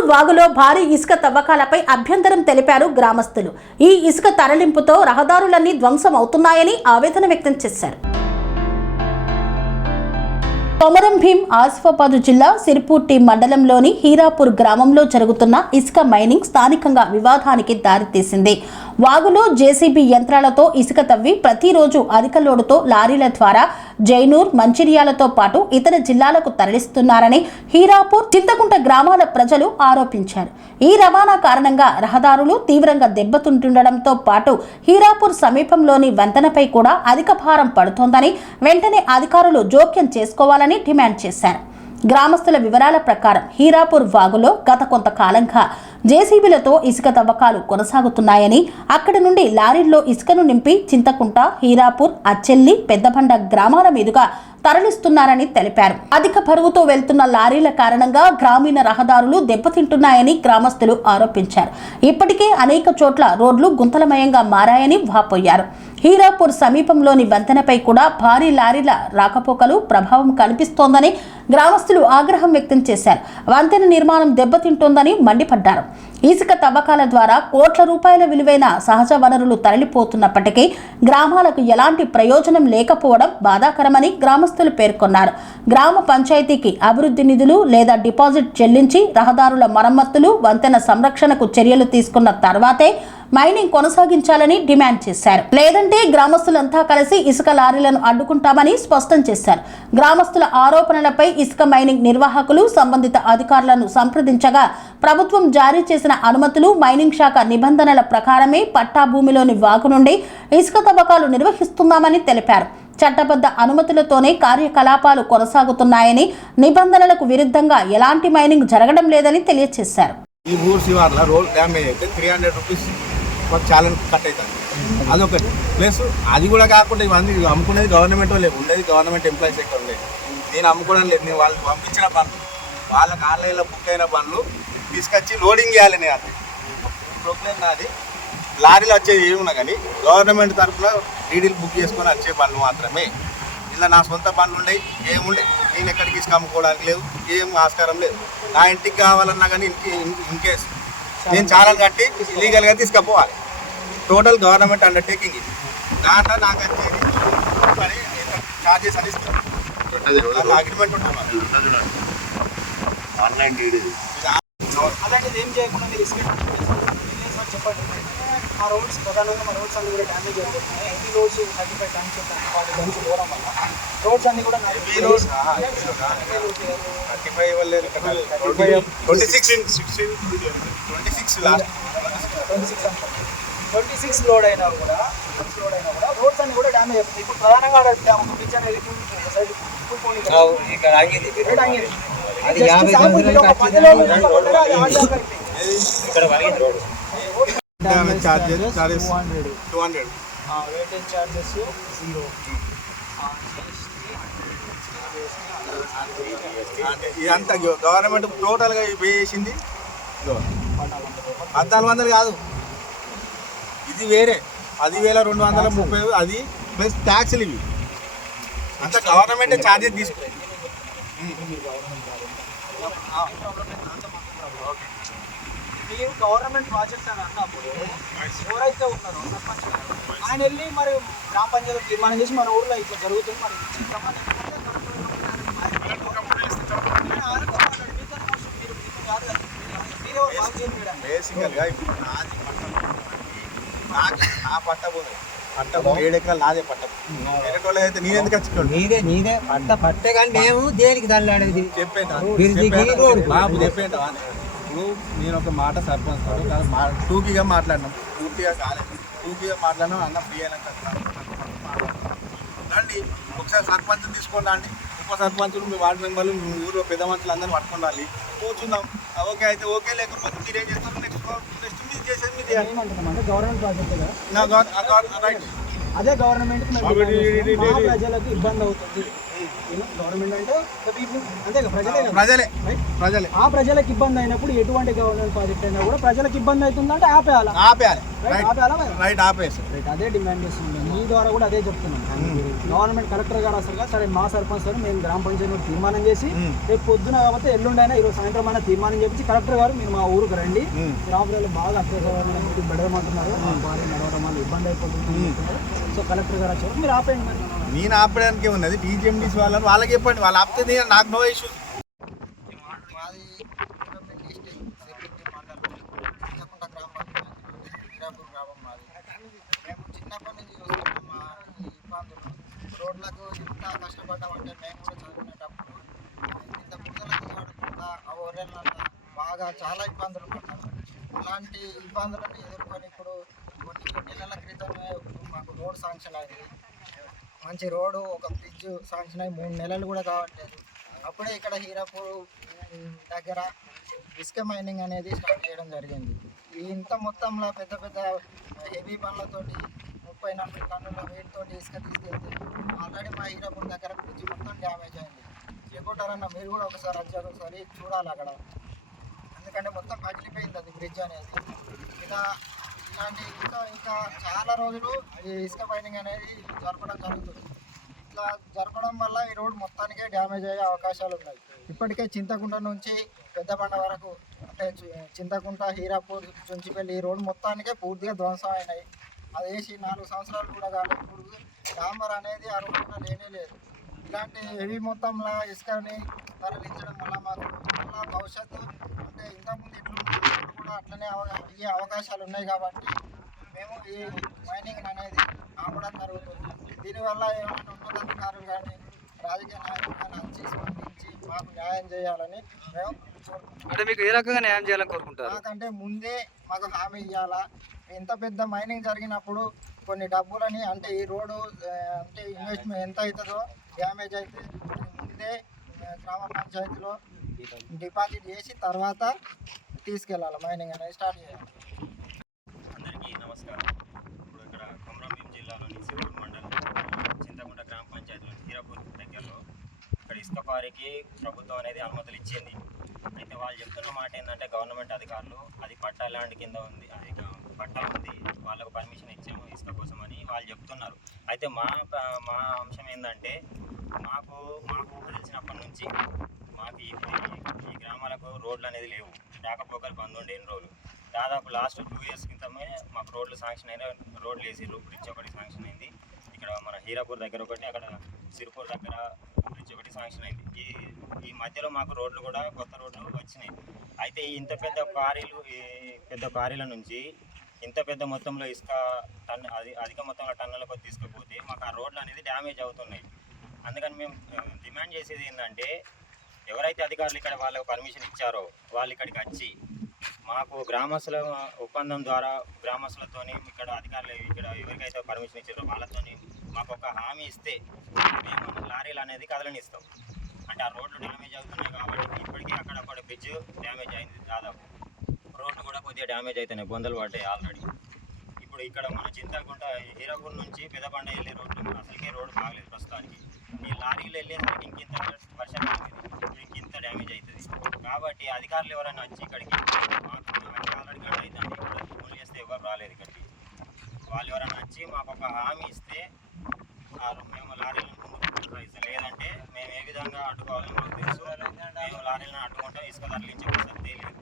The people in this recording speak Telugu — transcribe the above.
హీరాపూర్ వాగులో భారీ ఇసుక తవ్వకాలపై అభ్యంతరం తెలిపారు గ్రామస్తులు. ఈ ఇసుక తరలింపుతో రహదారులన్నీ ధ్వంసం అవుతున్నాయని ఆవేదన వ్యక్తం చేశారు. కొమరం భీం ఆసిఫాబాద్ జిల్లా సిరిపుట్టి మండలంలోని హీరాపూర్ గ్రామంలో జరుగుతున్న ఇసుక మైనింగ్ స్థానికంగా వివాదానికి దారితీసింది. వాగులో జేసీబీ యంత్రాలతో ఇసుక తవ్వి ప్రతిరోజు అధిక లోడుతో లారీల ద్వారా జైనూర్, మంచిర్యాలతో పాటు ఇతర జిల్లాలకు తరలిస్తున్నారని హీరాపూర్, చింతకుంట గ్రామాల ప్రజలు ఆరోపించారు. ఈ రవాణా కారణంగా రహదారులు తీవ్రంగా దెబ్బతింటుండటంతో పాటు హీరాపూర్ సమీపంలోని వంతెనపై కూడా అధిక భారం పడుతోందని, వెంటనే అధికారులు జోక్యం చేసుకోవాలని డిమాండ్ చేశారు. గ్రామస్తుల వివరాల ప్రకారం హీరాపూర్ వాగులో గత కొంతకాలంగా జేసీబీలతో ఇసుక తవ్వకాలు కొనసాగుతున్నాయని, అక్కడి నుండి లారీల్లో ఇసుకను నింపి చింతకుంట, హీరాపూర్, అచ్చెల్లి, పెద్దబండ గ్రామాల మీదుగా తరలిస్తున్నారని తెలిపారు. అధిక బరువుతో వెళ్తున్న లారీల కారణంగా గ్రామీణ రహదారులు దెబ్బతింటున్నాయని గ్రామస్తులు ఆరోపించారు. ఇప్పటికే అనేక చోట్ల రోడ్లు గుంతలమయంగా మారాయని వాపోయారు. హీరాపూర్ సమీపంలోని వంతెనపై కూడా భారీ లారీల రాకపోకలు ప్రభావం కనిపిస్తోందని గ్రామస్తులు ఆగ్రహం వ్యక్తం చేశారు. వంతెన నిర్మాణం దెబ్బతింటోందని మండిపడ్డారు. ఇసుక తవ్వకాల ద్వారా కోట్ల రూపాయల విలువైన సహజ వనరులు తరలిపోతున్నప్పటికీ గ్రామాలకు ఎలాంటి ప్రయోజనం లేకపోవడం బాధాకరమని గ్రామస్తులు పేర్కొన్నారు. గ్రామ పంచాయతీకి అభివృద్ధి నిధులు లేదా డిపాజిట్ చెల్లించి రహదారుల మరమ్మతులు, వంతెన సంరక్షణకు చర్యలు తీసుకున్న తర్వాతే మైనింగ్ కొనసాగించాలని డిమాండ్ చేశారు. లేదంటే గ్రామస్తులంతా కలిసి ఇసుక లారీలను అడ్డుకుంటామని స్పష్టం చేశారు. గ్రామస్తుల ఆరోపణలపై ఇసుక మైనింగ్ నిర్వాహకులు సంబంధిత అధికారులను సంప్రదించగా ప్రభుత్వం జారీ చేసిన అనుమతులు, మైనింగ్ శాఖ నిబంధనల ప్రకారమే పట్టా భూమిలోని వాగు నుండి ఇసుక తవ్వకాలు నిర్వహిస్తున్నామని తెలిపారు. చట్టబద్ధ అనుమతులతోనే కార్యకలాపాలు కొనసాగుతున్నాయని, నిబంధనలకు విరుద్ధంగా ఎలాంటి మైనింగ్ జరగడం లేదని తెలియజేశారు. ఈ ఊరు శివార్ల రోడ్ డ్యామేజ్ అయితే 300 రూపీస్ మాకు చాలా కట్ అవుతుంది. అదొకటి ప్లస్ అది కూడా కాకుండా ఇవన్నీ అమ్ముకునేది గవర్నమెంట్ వాళ్ళే ఉండేది, గవర్నమెంట్ ఎంప్లాయీస్ ఎక్కడ ఉండేది. నేను అమ్ముకోవడం లేదు, నేను వాళ్ళకి పంపించిన పనులు, వాళ్ళకి ఆన్లైన్లో బుక్ అయిన పనులు తీసుకొచ్చి లోడింగ్ చేయాలి. నేను అది ప్రొక్లైన్ నాది. లారీలు వచ్చేది ఏమున్నా కానీ గవర్నమెంట్ తరఫున డీడీలు బుక్ చేసుకొని వచ్చే పనులు మాత్రమే. ఇలా నా సొంత పనులు ఉండేవి ఏముండే, నేను ఎక్కడికి ఇసుక అమ్ముకోవడానికి లేదు, ఏం ఆస్కారం లేదు. నా ఇంటికి కావాలన్నా కానీ ఇన్ కేసు నేను చాలా కట్టి ఇలీగల్గా తీసుకుపోవాలి. టోటల్ గవర్నమెంట్ అండర్టేకింగ్ ఇది. దాంట్లో నాకు వచ్చేది ఛార్జెస్ అని ఇస్తాను, అగ్రిమెంట్ ఉంటుంది. ఆన్లైన్ డీడీ అలాంటిది ఏం చేయకుండా మీరు ఇసుక చెప్పండి. మా రోడ్స్ ప్రధానంగా మా రోడ్స్ అన్ని కూడా డ్యామేజ్ అయిపోతున్నాయి. ఎన్ని రోడ్స్ 35 టన్స్ 40 టన్స్ పోవడం వల్ల రోడ్స్ అన్ని కూడా 26 లోడ్ అయినా కూడా రోడ్స్ అన్ని కూడా డ్యామేజ్ అవుతుంది. ఇప్పుడు ప్రధానంగా ఒక బ్రిడ్జ్ అనేది సైడ్ చార్జెస్ 200 వెయిటేజ్ చార్జెస్ 0. ఇదంతా గవర్నమెంట్ టోటల్గా పే చేసింది 1400 కాదు, ఇది వేరే 10,230 అది ప్లస్ ట్యాక్స్లు. ఇవి అంతా గవర్నమెంటే ఛార్జెస్ తీసుకుంది. మీరు గవర్నమెంట్ ప్రాజెక్ట్ అని అన్నప్పుడు ఎవరైతే ఉన్నారో సర్పంచ్ ఆయన వెళ్ళి మరి గ్రామ పంచాయతీ తీర్మానం చేసి మన ఊళ్ళో ఇట్లా జరుగుతుంది మరి బేసికల్గా ఇప్పుడు నాది నా పట్ట పోదు. పట్ట 7 ఎకరాలు నాదే పట్ట. వేరేటోళ్ళు అయితే నేను ఎందుకు వచ్చి నీదే పట్టే కానీ మేము దేనికి దాన్ని చెప్పేది బాబు చెప్పేది. ఇప్పుడు నేను ఒక మాట సర్పంచ్ టూకీగా మాట్లాడినాం, పూర్తిగా కాలేదు, టూకీగా మాట్లాడినాం. అన్న ఫ్రీ అయినాక రండి ఒకసారి సర్పంచ్ తీసుకోండి అండి, ఉప సర్పంచులు, మీ వార్డు మెంబర్లు, మీ ఊళ్ళో పెద్ద మనుషులు అందరినీ పట్టుకొని రాలి కూర్చుందాం. ఓకే అయితే ఓకే, లేకపోతే మీరు ఏం చేస్తారు నెక్స్ట్ మీరు చేసేది మీరు ఏమంటున్నామంటే గవర్నమెంట్ ప్రాజెక్ట్ రైట్. అదే గవర్నమెంట్ ప్రజలకు ఇబ్బంది అవుతుంది. గవర్నమెంట్ అంటే అంతే ప్రజలే. ఆ ప్రజలకు ఇబ్బంది అయినప్పుడు ఎటువంటి గవర్నమెంట్ ప్రాజెక్ట్ అయినా కూడా ప్రజలకు ఇబ్బంది అవుతుందంటే ఆపేయాలి. రైట్ ఆపేసి అదే డిమాండ్ చేస్తుంది. ద్వారా కూడా అదే చెప్తున్నాం. గవర్నమెంట్ కలెక్టర్ గారు అసలు సరే మా సర్పంచ్ సార్ మేము గ్రామ పంచాయతీ కూడా తీర్మానం చేసి రేపు పొద్దున కాకపోతే ఎల్లుండైనా ఈరోజు సాయంత్రం అయినా తీర్మానం చేపించి కలెక్టర్ గారు మీరు మా ఊరికి రండి, గ్రామాలలో బాగా అత్యవసరమైన మీటింగ్ పెడదామంటున్నారు, భార్య నడవడం వల్ల ఇబ్బంది అయిపోతుంది. సో కలెక్టర్ గారు వచ్చారు, మీరు ఆపేయండి. మరి నేను ఆపడానికి ఉన్నది టీజీఎండీసీ వాళ్ళకి చెప్పండి, వాళ్ళు ఆపితే నాకు నో ఇష్యూ. మాది చింతకుంట గ్రామ పంచాయతీ హీరాపూర్ గ్రామం మాది. మేము చిన్నప్పటి నుంచి చూస్తున్నాం మా ఈ ఇబ్బందులు. రోడ్లకు ఇంత కష్టపడ్డామంటే మేము కూడా చదువుకునేటప్పుడు ఇంత బుద్ధలకు పడుకుంటా ఆ ఊరెళ్ళంతా బాగా చాలా ఇబ్బందులు పడ్డాము. అలాంటి ఇబ్బందులను ఎదుర్కొని ఇప్పుడు కొన్ని నెలల క్రితమే మాకు రోడ్ శాంక్షన్ అయింది. మంచి రోడ్డు, ఒక బ్రిడ్జ్ శాంక్షన్ అయ్యి 3 నెలలు కూడా కావట్లేదు. అప్పుడే ఇక్కడ హీరాపూర్ దగ్గర ఇసుక మైనింగ్ అనేది స్టార్ట్ చేయడం జరిగింది. ఈ ఇంత మొత్తంలో పెద్ద పెద్ద హెవీ బండ్లతోటి 30-40 టన్నుల వెయిట్తోటి ఇసుక తీసుకెళ్తే ఆల్రెడీ మా హీరాపూర్ దగ్గర బ్రిడ్జ్ మొత్తం డ్యామేజ్ అయింది. చెక్కుంటారన్న మీరు కూడా ఒకసారి చూడాలి అక్కడ, ఎందుకంటే మొత్తం పగిలిపోయింది అది బ్రిడ్జ్ అనేది. ఇలాంటి ఇంకా చాలా రోజులు ఈ ఇసుక మైనింగ్ అనేది జరపడం జరుగుతుంది. ఇట్లా జరపడం వల్ల ఈ రోడ్ మొత్తానికే డ్యామేజ్ అయ్యే అవకాశాలు ఉన్నాయి. ఇప్పటికే చింతకుంట నుంచి పెద్దబండ వరకు, అంటే చింతకుంట, హీరాపూర్, చుంచిపల్లి ఈ రోడ్ మొత్తానికే పూర్తిగా ధ్వంసం అయినాయి. అది వేసి 4 సంవత్సరాలు కూడా కాదు. ఇప్పుడు డాంబర్ అనేది ఆ రోడ్డున లేనే లేదు. ఇలాంటి హెవీ మొత్తంలో ఇసుకని తరలించడం వల్ల మాకు చాలా భవిష్యత్తు, అంటే ఇంతకుముందు ఇట్లు కూడా అట్లనే అయ్యే అవకాశాలు ఉన్నాయి. కాబట్టి మేము ఈ మైనింగ్ అనేది ఆపడం జరుగుతుంది. దీనివల్ల ఏమైనా ఉన్నతాధికారులు కానీ రాజకీయ నాయకులు కానీ వచ్చి స్పందించి మాకు న్యాయం చేయాలని మేము అంటే మీకు ఏ రకంగా న్యాయం చేయాలని కోరుకుంటారు? నాకంటే ముందే మాకు హామీ ఇవ్వాలా. ఇంత పెద్ద మైనింగ్ జరిగినప్పుడు కొన్ని డబ్బులని, అంటే ఈ రోడ్డు అంటే ఇన్వెస్ట్మెంట్ ఎంత అవుతుందో డ్యామేజ్ అయితే ముందే గ్రామ పంచాయతీలో డిపాజిట్ చేసి తర్వాత తీసుకెళ్ళాలి, మైనింగ్ అనేది స్టార్ట్ చేయాలి. అందరికీ నమస్కారం. ఇప్పుడు ఇక్కడ కొమరంభీం జిల్లాలోని సిరిపూర్ మండలం చింతకుంట గ్రామ పంచాయతీలో హీరాపూర్ దగ్గరలో ఇక్కడ ఇసుక పారికి ప్రభుత్వం అనేది అనుమతులు ఇచ్చింది. అయితే వాళ్ళు చెప్తున్న మాట ఏంటంటే గవర్నమెంట్ అధికారులు అది పట్టా ల్యాండ్ కింద ఉంది, అది పట్టా ఉంది, వాళ్ళకు పర్మిషన్ ఇచ్చాము ఇసుక కోసం అని వాళ్ళు చెప్తున్నారు. అయితే మా అంశం ఏంటంటే మాకు ఊహ తెలిసినప్పటి నుంచి మాకు ఈ గ్రామాలకు రోడ్లు అనేది లేవు, రాకపోకలు బంద్ ఉండే ఎన్ని రోజులు. దాదాపు లాస్ట్ 2 years క్రితమే మాకు రోడ్లు శాంక్షన్ అయిన, రోడ్లు వేసి బ్రిడ్జ్ ఒకటి శాంక్షన్ అయింది. ఇక్కడ మన హీరాపూర్ దగ్గర ఒకటి, అక్కడ సిరిపూర్ దగ్గర బ్రిడ్జ్ ఒకటి శాంక్షన్ అయింది. ఈ మధ్యలో మాకు రోడ్లు కూడా కొత్త రోడ్లు వచ్చినాయి. అయితే ఇంత పెద్ద క్వారీల నుంచి ఇంత పెద్ద మొత్తంలో ఇసుక అధిక మొత్తంలో టన్నులకు తీసుకుపోతే మాకు ఆ రోడ్లు అనేది డ్యామేజ్ అవుతున్నాయి. అందుకని మేము డిమాండ్ చేసేది ఏంటంటే ఎవరైతే అధికారులు ఇక్కడ వాళ్ళకు పర్మిషన్ ఇచ్చారో వాళ్ళు ఇక్కడికి వచ్చి మాకు గ్రామస్తుల ఒప్పందం ద్వారా గ్రామస్తులతోని ఇక్కడ అధికారులు ఇక్కడ ఎవరికైతే పర్మిషన్ ఇచ్చారో వాళ్ళతోని మాకు ఒక హామీ ఇస్తే మేము లారీలు అనేది కదలనిస్తాం. అంటే ఆ రోడ్లు డ్యామేజ్ అవుతున్నాయి కాబట్టి ఇప్పటికీ అక్కడ బ్రిడ్జ్ డ్యామేజ్ అయింది, దాదాపు రోడ్లు కూడా కొద్దిగా డ్యామేజ్ అవుతున్నాయి, బొందలు పడ్డాయి ఆల్రెడీ. ఇప్పుడు ఇక్కడ మన చింతకుంట హీరాపూర్ నుంచి పెద్దబండ వెళ్ళే రోడ్లు అసలుకే రోడ్డు బాగలేదు ప్రస్తుతానికి. ఈ లారీలు వెళ్ళేసరికి ఇంకింత వర్షాలు ఇంకింత డ్యామేజ్ అవుతుంది. కాబట్టి అధికారులు ఎవరైనా వచ్చి ఇక్కడికి మాకు ఆల్రెడీ గంట అవుతుంది, ఇక్కడ ఫోన్ చేస్తే ఎవరు రాలేదు ఇక్కడికి. వాళ్ళు ఎవరైనా వచ్చి మాకు ఒక హామీ ఇస్తే మేము లారీలను ముందుకు, లేదంటే మేము ఏ విధంగా అడ్డుకోవాలని మాకు తెలుసు. మేము లారీలను అడ్డుకుంటాం, ఇసుక తరలించే ప్రసక్తే లేదు.